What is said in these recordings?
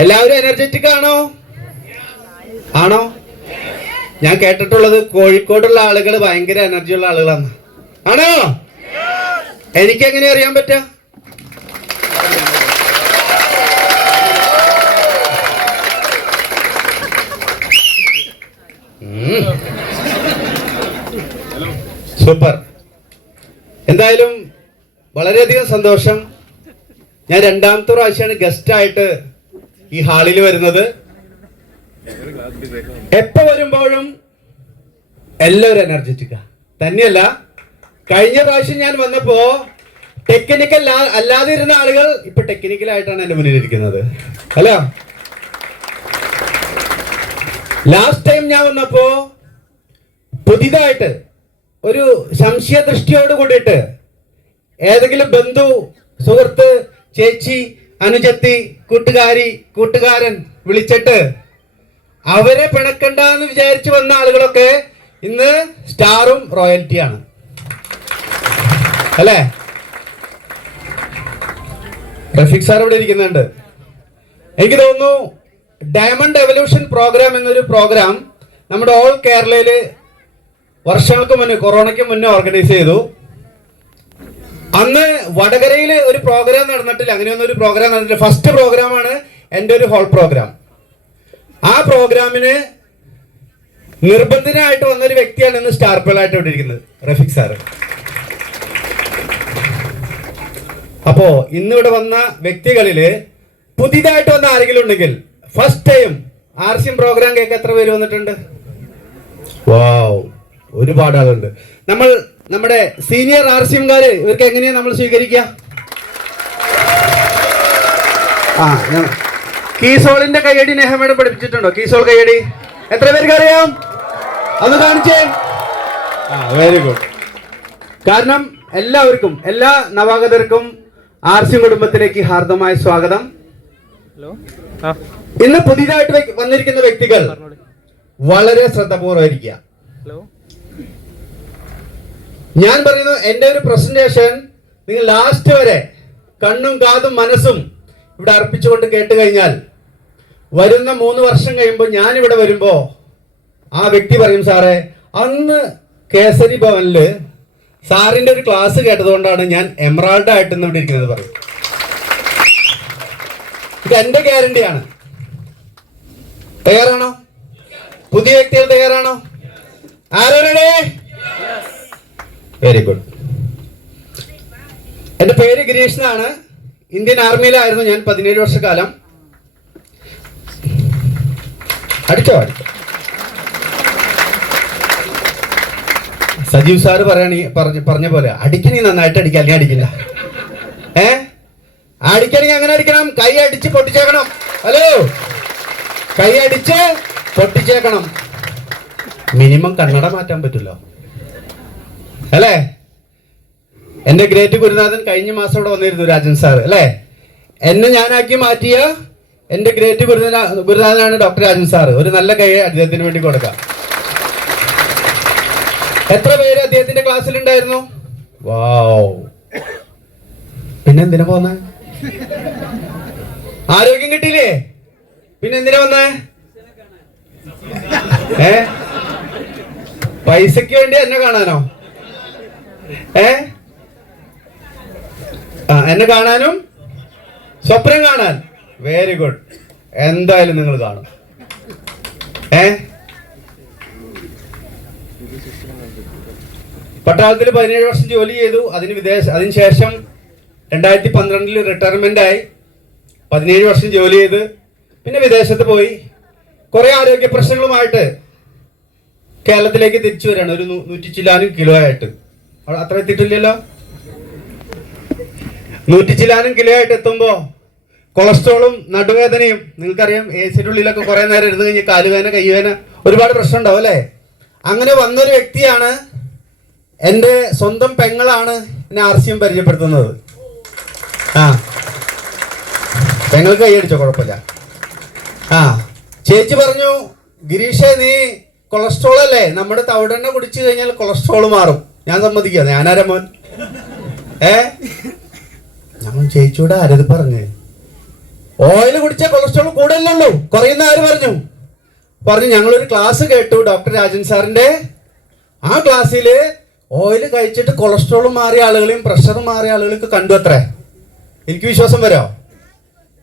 എല്ലാവരും എനർജറ്റിക് ആണോ? ആണോ? ഞാൻ കേട്ടിട്ടുള്ളത് കോഴിക്കോടുള്ള ആളുകൾ ഭയങ്കര എനർജി ഉള്ള ആളുകളാണ്. ആണോ? എനിക്ക് എങ്ങനെ അറിയാൻ പറ്റുക? സൂപ്പർ. എന്തായാലും വളരെയധികം സന്തോഷം. ഞാൻ രണ്ടാമത്തെ പ്രാവശ്യമാണ് ഗസ്റ്റായിട്ട് ഈ ഹാളിൽ വരുന്നത്. എപ്പോ വരുമ്പോഴും എല്ലാവരും എനർജറ്റിക്ക തന്നെയല്ല. കഴിഞ്ഞ പ്രാവശ്യം ഞാൻ വന്നപ്പോ ടെക്നിക്കൽ അല്ലാതെ ഇരുന്ന ആളുകൾ ഇപ്പൊ ടെക്നിക്കലായിട്ടാണ് എന്റെ മുന്നിൽ ഇരിക്കുന്നത്. ഹലോ, ലാസ്റ്റ് ടൈം ഞാൻ വന്നപ്പോ പുതിയതായിട്ട് ഒരു സംശയ ദൃഷ്ടിയോട് കൂടിയിട്ട് ഏതെങ്കിലും ബന്ധു, സുഹൃത്ത്, ചേച്ചി, അനുജത്തി, കൂട്ടുകാരൻ വിളിച്ചിട്ട് അവരെ പിണക്കണ്ടെന്ന് വിചാരിച്ചു വന്ന ആളുകളൊക്കെ ഇന്ന് സ്റ്റാറും റോയൽറ്റിയാണ് അല്ലേ? റഫീഖ് സാർ ഇവിടെ ഇരിക്കുന്നുണ്ട്. എനിക്ക് തോന്നുന്നു ഡയമണ്ട് എവല്യൂഷൻ പ്രോഗ്രാം എന്നൊരു പ്രോഗ്രാം നമ്മുടെ ഓൾ കേരളയില് വർഷങ്ങൾക്ക് മുന്നേ, കൊറോണയ്ക്ക് മുന്നേ ഓർഗനൈസ് ചെയ്തു. അന്ന് വടകരയിൽ ഒരു പ്രോഗ്രാം നടന്നിട്ടില്ല, അങ്ങനെയൊന്നും ഒരു പ്രോഗ്രാം നടന്നിട്ടില്ല. ഫസ്റ്റ് പ്രോഗ്രാമാണ് എൻ്റെ ഒരു ഹോൾ പ്രോഗ്രാം. ആ പ്രോഗ്രാമിന് നിർബന്ധനായിട്ട് വന്നൊരു വ്യക്തിയാണ് ഇന്ന് സ്റ്റാർ പേളായിട്ട് ഇവിടെ ഇരിക്കുന്നത്, റഫീഖ് സാറ്. അപ്പോ ഇന്നിവിടെ വന്ന വ്യക്തികളില് പുതിയതായിട്ട് വന്ന ആരെങ്കിലും ഉണ്ടെങ്കിൽ ഫസ്റ്റ് ടൈം ആർസിഎം പ്രോഗ്രാം കേൾക്കാൻ എത്ര പേര് വന്നിട്ടുണ്ട്? വാവ്, ഒരുപാട് ആളുണ്ട്. നമ്മുടെ സീനിയർ ആർസിഎംകാര് ഇവർക്ക് എങ്ങനെയാ നമ്മൾ സ്വീകരിക്കുക? കീസോളിന്റെ കയ്യടി നെഹമേടെ പഠിപ്പിച്ചിട്ടുണ്ടോ? കീസോൾ കയ്യടി എത്ര പേർക്ക് അറിയാം? അത് കാണിച്ചേ. Very good. കാരണം എല്ലാവർക്കും, എല്ലാ നവാഗതർക്കും ആർസിഎം കുടുംബത്തിലേക്ക് ഹാർദമായ സ്വാഗതം. ഇന്ന് പുതിയതായിട്ട് വന്നിരിക്കുന്ന വ്യക്തികൾ വളരെ ശ്രദ്ധപൂർവ്വമായിരിക്കുക. ഞാൻ പറയുന്നു, എൻ്റെ ഒരു പ്രസന്റേഷൻ നിങ്ങൾ ലാസ്റ്റ് വരെ കണ്ണും കാതും മനസ്സും ഇവിടെ അർപ്പിച്ചുകൊണ്ട് കേട്ട് കഴിഞ്ഞാൽ വരുന്ന 3 വർഷം കഴിയുമ്പോൾ ഞാൻ ഇവിടെ വരുമ്പോ ആ വ്യക്തി പറയും, സാറേ അന്ന് കേസരി ഭവനില് സാറിന്റെ ഒരു ക്ലാസ് കേട്ടതുകൊണ്ടാണ് ഞാൻ എമറാൾഡ് ആയിട്ട് ഇവിടെ ഇരിക്കുന്നത് പറയും. ഇത് എന്റെ ഗ്യാരണ്ടിയാണ്. തയ്യാറാണോ? പുതിയ വ്യക്തികൾ തയ്യാറാണോ? ആരുടെ? Very good. എന്റെ പേര് ഗിരീഷ് എന്നാണ്. ഇന്ത്യൻ ആർമിയിലായിരുന്നു ഞാൻ 17 വർഷക്കാലം. അടിച്ചോ. സജീവ് സാറ് പറഞ്ഞ പോലെ അടിക്കണി നന്നായിട്ട് അടിക്കാം, അല്ലെങ്കിൽ അടിക്കില്ല. അടിക്കണമെങ്കിൽ അങ്ങനെ അടിക്കണം, കൈ അടിച്ച് പൊട്ടിച്ചേക്കണം. ഹലോ, കൈ അടിച്ച് പൊട്ടിച്ചേക്കണം. മിനിമം കണ്ണട മാറ്റാൻ പറ്റുമല്ലോ അല്ലേ? എന്റെ ഗ്രേറ്റ് ഗുരുനാഥൻ കഴിഞ്ഞ മാസം ഇവിടെ വന്നിരുന്നു, രാജൻ സാറ് അല്ലേ? എന്നെ ഞാനാക്കി മാറ്റിയ എന്റെ ഗ്രേറ്റ് ഗുരുനാഥനാണ് ഡോക്ടർ രാജൻ സാറ്. ഒരു നല്ല കൈ അദ്ദേഹത്തിന് വേണ്ടി കൊടുക്കാം. എത്ര പേര് അദ്ദേഹത്തിന്റെ ക്ലാസ്സിൽ ഉണ്ടായിരുന്നു? വാവ്. പിന്നെന്തിനാ പോന്നെ? ആരോഗ്യം കിട്ടിയില്ലേ? പിന്നെന്തിനാ വന്നേ? പൈസക്ക് വേണ്ടി എന്നെ കാണാനോ? എന്നെ കാണാനും സ്വപ്നം കാണാൻ. Very good. എന്തായാലും നിങ്ങൾ കാണും. പട്ടാളത്തിൽ 17 വർഷം ജോലി ചെയ്തു. അതിനുശേഷം 2012 റിട്ടയർമെന്റ് ആയി. 17 വർഷം ജോലി ചെയ്ത് പിന്നെ വിദേശത്ത് പോയി. കുറെ ആരോഗ്യ പ്രശ്നങ്ങളുമായിട്ട് കേരളത്തിലേക്ക് തിരിച്ചു വരികയാണ്. ഒരു 100 ചില്ലാനും കിലോ ആയിട്ട്. അത്ര എത്തിയിട്ടില്ലല്ലോ. 100 ചില്ലാനും കിലോ ആയിട്ട് എത്തുമ്പോ കൊളസ്ട്രോളും നടുവേദനയും, നിങ്ങൾക്കറിയാം എസിന്റെ ഉള്ളിലൊക്കെ കുറെ നേരം ഇരുന്ന് കഴിഞ്ഞാൽ കാലുവേദന, കൈവേദന, ഒരുപാട് പ്രശ്നം ഉണ്ടാവും അല്ലേ? അങ്ങനെ വന്നൊരു വ്യക്തിയാണ്, എൻ്റെ സ്വന്തം പെങ്ങളാണ് എന്നെ ആർസിഎം പരിചയപ്പെടുത്തുന്നത്. പെങ്ങൾക്ക് കൈയടിച്ചോ? കുഴപ്പമില്ല. ചേച്ചി പറഞ്ഞു, ഗിരീഷേ നീ കൊളസ്ട്രോൾ അല്ലേ, നമ്മുടെ തവിടെണ്ണ കുടിച്ചു കഴിഞ്ഞാൽ കൊളസ്ട്രോൾ മാറും. ഞാൻ സമ്മതിക്കുക. ഞാനാരാ മോൻ? ഞാൻ ചേച്ചിയോട് ആരത് പറഞ്ഞേ? ഓയിൽ കുടിച്ച കൊളസ്ട്രോൾ കൂടുതലുള്ളൂ, കുറയുന്ന ആര് പറഞ്ഞു? ഞങ്ങളൊരു ക്ലാസ് കേട്ടു ഡോക്ടർ രാജൻ സാറിന്റെ. ആ ക്ലാസ്സിൽ ഓയിൽ കഴിച്ചിട്ട് കൊളസ്ട്രോൾ മാറിയ ആളുകളെയും പ്രഷർ മാറിയ ആളുകളൊക്കെ കണ്ടു അത്രേ. എനിക്ക് വിശ്വാസം വരോ?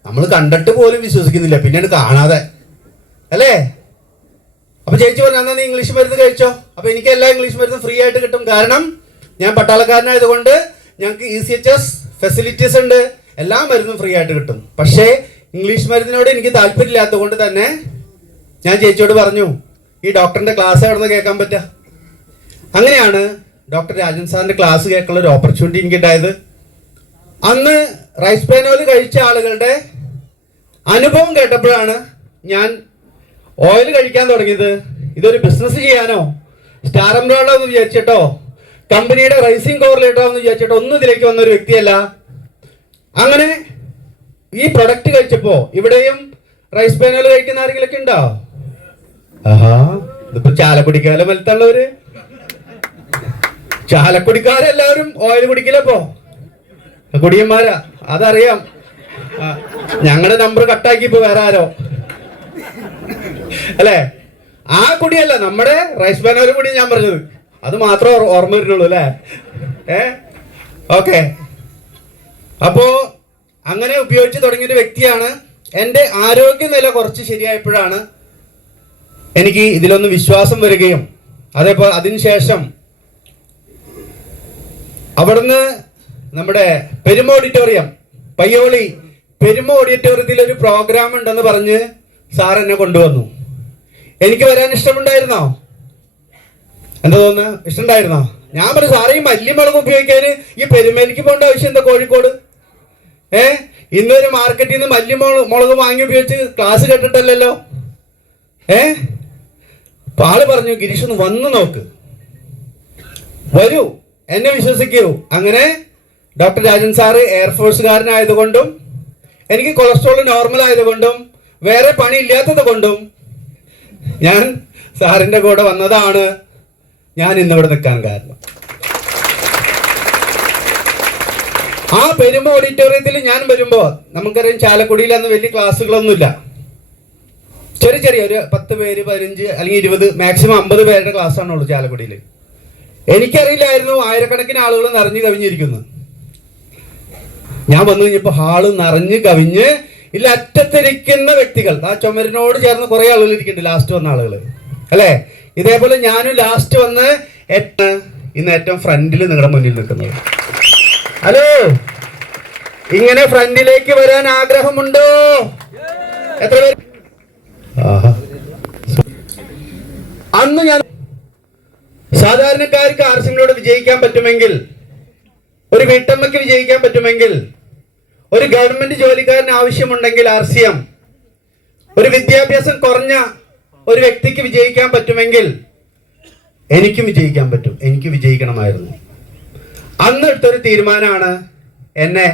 നമ്മൾ കണ്ടിട്ട് പോലും വിശ്വസിക്കുന്നില്ല, പിന്നീട് കാണാതെ അല്ലേ? അപ്പൊ ചേച്ചി പറഞ്ഞു എന്നാ നീ ഇംഗ്ലീഷ് മരുന്ന് കഴിച്ചോ. അപ്പൊ എനിക്ക് എല്ലാ ഇംഗ്ലീഷ് മരുന്നും ഫ്രീ ആയിട്ട് കിട്ടും. കാരണം ഞാൻ പട്ടാളക്കാരനായതുകൊണ്ട് ഞങ്ങൾക്ക് ECHS ഫെസിലിറ്റീസ് ഉണ്ട്, എല്ലാ മരുന്നും ഫ്രീ ആയിട്ട് കിട്ടും. പക്ഷേ ഇംഗ്ലീഷ് മരുന്നിനോട് എനിക്ക് താല്പര്യമില്ലാത്തത് കൊണ്ട് തന്നെ ഞാൻ ചേച്ചിയോട് പറഞ്ഞു ഈ ഡോക്ടറിന്റെ ക്ലാസ് എവിടെ നിന്ന് കേൾക്കാൻ പറ്റുക. അങ്ങനെയാണ് ഡോക്ടർ രാജൻ സാറിന്റെ ക്ലാസ് കേൾക്കാനുള്ള ഒരു ഓപ്പർച്യൂണിറ്റി എനിക്ക് ഉണ്ടായത്. അന്ന് റൈസ് പേനോല് കഴിച്ച ആളുകളുടെ അനുഭവം കേട്ടപ്പോഴാണ് ഞാൻ ഓയിൽ കഴിക്കാൻ തുടങ്ങിയത്. ഇതൊരു ബിസിനസ് ചെയ്യാനോ സ്റ്റാർ എംബ്രോയിഡറി എന്ന് വിചാരിച്ചിട്ടോ കമ്പനിയുടെ റൈസിംഗ് കോറിലേറ്റോ എന്ന് വിചാരിച്ചിട്ടോ ഒന്നും ഇതിലേക്ക് വന്നൊരു വ്യക്തിയല്ല. അങ്ങനെ ഈ പ്രൊഡക്റ്റ് കഴിച്ചപ്പോ ഇവിടെയും റൈസ് പേനോല് കഴിക്കുന്ന ആരെങ്കിലൊക്കെ ഉണ്ടോ? ആഹാ, ഇതിപ്പോ ചാലക്കുടിക്കാരെ വലുത്തുള്ളവര്, ചാലക്കുടിക്കാരെല്ലാവരും ഓയിൽ കുടിക്കില്ലപ്പോ, കുടിയന്മാരാ, അതറിയാം. ഞങ്ങളുടെ നമ്പർ കട്ടാക്കി ഇപ്പൊ വേറെ ആരോ അല്ലേ? ആ കുടിയല്ല, നമ്മുടെ റൈസ് പേനോല് കുടി ഞാൻ പറഞ്ഞത്, അത് മാത്രമേ ഓർമ്മ വരുന്നുള്ളൂ അല്ലേ? ഓക്കെ. അപ്പോ അങ്ങനെ ഉപയോഗിച്ച് തുടങ്ങിയൊരു വ്യക്തിയാണ്. എൻ്റെ ആരോഗ്യനില കുറച്ച് ശരിയായപ്പോഴാണ് എനിക്ക് ഇതിലൊന്ന് വിശ്വാസം വരികയും അതേപോലെ അതിനുശേഷം അവിടുന്ന് നമ്മുടെ പെരുമ ഓഡിറ്റോറിയം, പയ്യോളി പെരുമ ഓഡിറ്റോറിയത്തിൽ ഒരു പ്രോഗ്രാം ഉണ്ടെന്ന് പറഞ്ഞ് സാർ എന്നെ കൊണ്ടുവന്നു. എനിക്ക് വരാൻ ഇഷ്ടമുണ്ടായിരുന്നോ? എന്താ തോന്നുന്നു, ഇഷ്ടമുണ്ടായിരുന്നോ? ഞാൻ പറഞ്ഞു സാറേ ഈ മല്ലിമുളക് ഉപയോഗിക്കാൻ ഈ പെരുമേലിക്ക് പോകേണ്ട ആവശ്യം എന്താ? കോഴിക്കോട് ഇന്നൊരു മാർക്കറ്റിൽ നിന്ന് മല്ലിമുളക് വാങ്ങി ഉപയോഗിച്ച് ക്ലാസ് കേട്ടിട്ടല്ലോ. ആള് പറഞ്ഞു ഗിരീഷ് ഒന്ന് വന്നു നോക്ക്, വരൂ, എന്നെ വിശ്വസിക്കൂ. അങ്ങനെ ഡോക്ടർ രാജൻ സാറ് എയർഫോഴ്സുകാരനായതുകൊണ്ടും എനിക്ക് കൊളസ്ട്രോൾ നോർമൽ ആയതുകൊണ്ടും വേറെ പണി ഇല്ലാത്തത് കൊണ്ടും ഞാൻ സാറിന്റെ കൂടെ വന്നതാണ് ഞാൻ ഇന്നിവിടെ നിൽക്കാൻ കാരണം. ആ പെരുമ ഓഡിറ്റോറിയത്തിൽ ഞാൻ വരുമ്പോ നമുക്കറിയാം ചാലക്കുടിയിൽ അന്ന് വലിയ ക്ലാസ്സുകളൊന്നുമില്ല, ചെറിയ ഒരു 10 പേര് 15 അല്ലെങ്കിൽ 20 മാക്സിമം 50 പേരുടെ ക്ലാസ് ആണുള്ളൂ ചാലക്കുടിയിൽ. എനിക്കറിയില്ലായിരുന്നു ആയിരക്കണക്കിന് ആളുകൾ നിറഞ്ഞു കവിഞ്ഞിരിക്കുന്നു. ഞാൻ വന്നു കഴിഞ്ഞപ്പോ ഹാള് നിറഞ്ഞു കവിഞ്ഞ് ഇല്ല അറ്റത്തിരിക്കുന്ന വ്യക്തികൾ, ആ ചുമരിനോട് ചേർന്ന് കുറെ ആളുകൾ ഇരിക്കുന്നുണ്ട്, ലാസ്റ്റ് വന്ന ആളുകൾ അല്ലേ? ഇതേപോലെ ഞാനും ലാസ്റ്റ് വന്ന് ഇന്ന് ഏറ്റവും ഫ്രണ്ടിൽ നിങ്ങളുടെ മുന്നിൽ നിൽക്കുന്നത്. ഹലോ, ഇങ്ങനെ ഫ്രണ്ടിലേക്ക് വരാൻ ആഗ്രഹമുണ്ടോ? എത്ര പേര്? അന്ന് ഞാൻ സാധാരണക്കാർക്ക് ആർസിമിനോട് വിജയിക്കാൻ പറ്റുമെങ്കിൽ, ഒരു വീട്ടമ്മയ്ക്ക് വിജയിക്കാൻ പറ്റുമെങ്കിൽ, ഒരു ഗവൺമെന്റ് ജോലിക്കാരന് ആവശ്യമുണ്ടെങ്കിൽ RCM, ഒരു വിദ്യാഭ്യാസം കുറഞ്ഞ ഒരു വ്യക്തിക്ക് വിജയിക്കാൻ പറ്റുമെങ്കിൽ എനിക്കും വിജയിക്കാൻ പറ്റും. എനിക്ക് വിജയിക്കണമായിരുന്നു. അന്ന് എടുത്തൊരു തീരുമാനമാണ് എന്നെ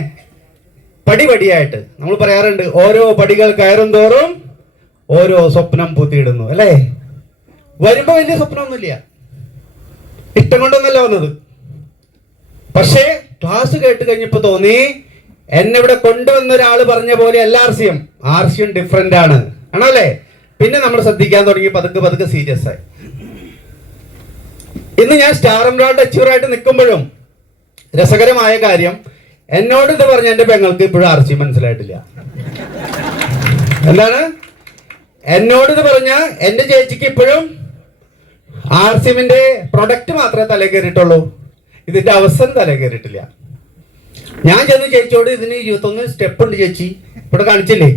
പടിപടിയായിട്ട്, നമ്മൾ പറയാറുണ്ട് ഓരോ പടികൾ കയറും തോറും ഓരോ സ്വപ്നം പൂത്തിയിടുന്നു അല്ലേ? വരുമ്പോ വലിയ സ്വപ്നമൊന്നുമില്ല, ഇഷ്ടം കൊണ്ടൊന്നല്ല വന്നത്. പക്ഷേ ക്ലാസ് കേട്ട് കഴിഞ്ഞപ്പോ തോന്നി എന്നെ ഇവിടെ കൊണ്ടുവന്ന ഒരാള് പറഞ്ഞ പോലെ അല്ല RCM ഡിഫറെന്റ് ആണ്, ആണല്ലേ? പിന്നെ നമ്മൾ ശ്രദ്ധിക്കാൻ തുടങ്ങി, പതുക്കെ സീരിയസ് ആയി. ഇന്ന് ഞാൻ സ്റ്റാർ എംബ്രോയിഡറി അച്ചീവറായിട്ട് നിൽക്കുമ്പോഴും രസകരമായ കാര്യം, എന്നോട് ഇത് പറഞ്ഞ എന്റെ പെങ്ങൾക്ക് ഇപ്പോഴും RCM മനസ്സിലായിട്ടില്ല. എന്താണ് എന്നോട് ഇത് പറഞ്ഞ എന്റെ ചേച്ചിക്ക് ഇപ്പോഴും RCMന്റെ പ്രൊഡക്റ്റ് മാത്രമേ തലേ കയറിയിട്ടുള്ളൂ, ഇതിന്റെ അവസരം തലേ കയറിയിട്ടില്ല. ഞാൻ ചെന്ന് ചേച്ചിയോട് ഇതിന് 21 സ്റ്റെപ്പ് ഉണ്ട് ചേച്ചി, ഇവിടെ കാണിച്ചില്ലേ,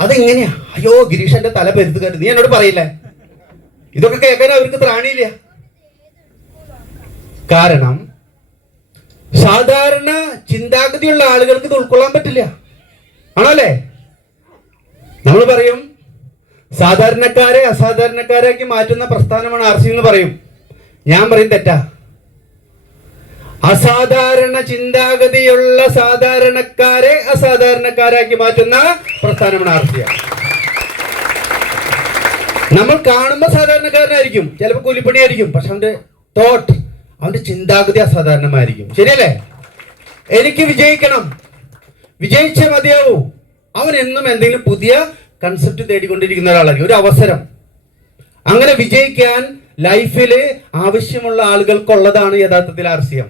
അതെങ്ങനെയാ? അയ്യോ ഗിരീഷ് എന്റെ തല പെരുത്ത് കയറി, നീ എന്നോട് പറയില്ലേ? ഇതൊക്കെ കേൾക്കാൻ അവർക്ക് ത്രാണിയില്ല. കാരണം സാധാരണ ചിന്താഗതിയുള്ള ആളുകൾക്ക് ഇത് ഉൾക്കൊള്ളാൻ പറ്റില്ല, ആണല്ലേ? നമ്മൾ പറയും സാധാരണക്കാരെ അസാധാരണക്കാരാക്കി മാറ്റുന്ന പ്രസ്ഥാനമാണ് RCM എന്ന് പറയും. ഞാൻ പറയും തെറ്റാ. അസാധാരണ ചിന്താഗതിയുള്ള സാധാരണക്കാരെ അസാധാരണക്കാരാക്കി മാറ്റുന്ന പ്രസ്ഥാനമാണ് RCM. നമ്മൾ കാണുമ്പോൾ സാധാരണക്കാരനായിരിക്കും, ചിലപ്പോൾ കൂലിപ്പണിയായിരിക്കും, പക്ഷെ അവന്റെ തോട്ട്, അവന്റെ ചിന്താഗതി അസാധാരണമായിരിക്കും. ശരിയല്ലേ? എനിക്ക് വിജയിക്കണം, വിജയിച്ചേ മതിയാവൂ. അവൻ എന്നും എന്തെങ്കിലും പുതിയ കൺസെപ്റ്റ് തേടിക്കൊണ്ടിരിക്കുന്ന ഒരാളായിരിക്കും. ഒരു അവസരം. അങ്ങനെ വിജയിക്കാൻ ലൈഫിൽ ആവശ്യമുള്ള ആളുകൾക്കുള്ളതാണ് യഥാർത്ഥത്തിൽ RCM.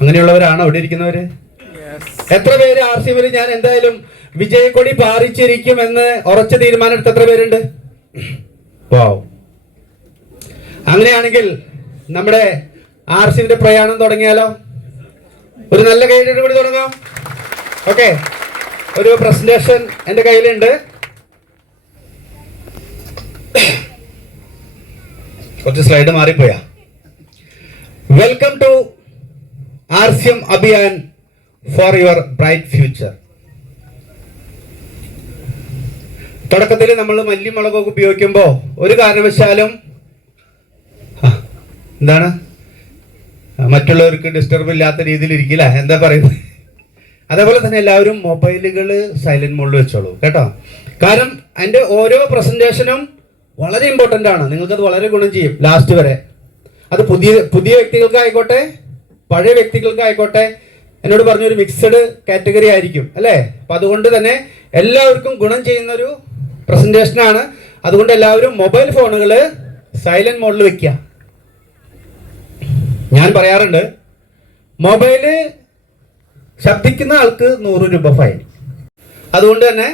അങ്ങനെയുള്ളവരാണ് അവിടെ ഇരിക്കുന്നവര്. എത്ര പേര് RCM ഞാൻ എന്തായാലും വിജയക്കൊടി പാറിച്ചിരിക്കുമെന്ന് ഉറച്ച തീരുമാനം എടുത്ത എത്ര പേരുണ്ട്? വാവ്. അങ്ങനെയാണെങ്കിൽ നമ്മുടെ RCM പ്രയാണം തുടങ്ങിയാലോ? ഒരു നല്ല കൈയ്യടി കൂടി തുടങ്ങാം. ഓക്കെ, ഒരു പ്രസന്റേഷൻ എൻ്റെ കയ്യിലുണ്ട്. കുറച്ച് സ്ലൈഡ് മാറിപ്പോയാ. Welcome to RCM Abhiyan for your bright future. തുടക്കത്തിൽ നമ്മൾ മല്ലി മുളകൊക്കെ ഉപയോഗിക്കുമ്പോൾ ഒരു കാരണവശാലും എന്താണ് മറ്റുള്ളവർക്ക് ഡിസ്റ്റർബ് ഇല്ലാത്ത രീതിയിൽ ഇരിക്കില്ല, എന്താ പറയുന്നത്. അതേപോലെ തന്നെ എല്ലാവരും മൊബൈലുകൾ സൈലന്റ് മോഡിൽ വെച്ചോളൂ കേട്ടോ. കാരണം അതിൻ്റെ ഓരോ പ്രസന്റേഷനും വളരെ ഇമ്പോർട്ടൻ്റ് ആണ്. നിങ്ങൾക്കത് വളരെ ഗുണം ചെയ്യും ലാസ്റ്റ് വരെ. അത് പുതിയ വ്യക്തികൾക്കായിക്കോട്ടെ പഴയ വ്യക്തികൾക്കായിക്കോട്ടെ. എന്നോട് പറഞ്ഞൊരു മിക്സഡ് കാറ്റഗറി ആയിരിക്കും അല്ലേ. അപ്പം അതുകൊണ്ട് തന്നെ എല്ലാവർക്കും ഗുണം ചെയ്യുന്നൊരു പ്രസന്റേഷനാണ്. അതുകൊണ്ട് എല്ലാവരും മൊബൈൽ ഫോണുകൾ സൈലന്റ് മോഡിൽ വെക്കുക. ഞാൻ പറയാറുണ്ട്, മൊബൈല് ശബ്ദിക്കുന്ന ആൾക്ക് 100 രൂപ ഫൈൻ. അതുകൊണ്ട് തന്നെ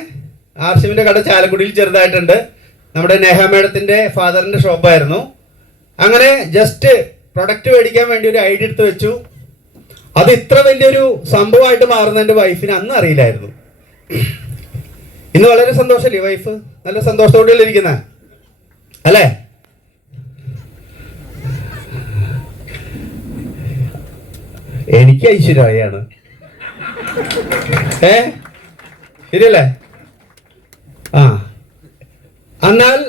RCM കട ചാലക്കുടിയിൽ ചെറുതായിട്ടുണ്ട്. നമ്മുടെ നേഹ മേഡത്തിൻ്റെ ഫാദറിൻ്റെ ഷോപ്പായിരുന്നു. അങ്ങനെ ജസ്റ്റ് പ്രൊഡക്റ്റ് മേടിക്കാൻ വേണ്ടി ഒരു ഐഡിയ എടുത്ത് വെച്ചു. അത് ഇത്ര വലിയൊരു സംഭവമായിട്ട് മാറുന്ന എൻ്റെ വൈഫിന് അന്ന് അറിയില്ലായിരുന്നു. ഇന്ന് വളരെ സന്തോഷമല്ലേ വൈഫ്? നല്ല സന്തോഷത്തോടെ ഇരിക്കുന്ന അല്ലേ? എനിക്ക് ഐശ്വര്യമാണ്. ശരിയല്ലേ? എന്നാൽ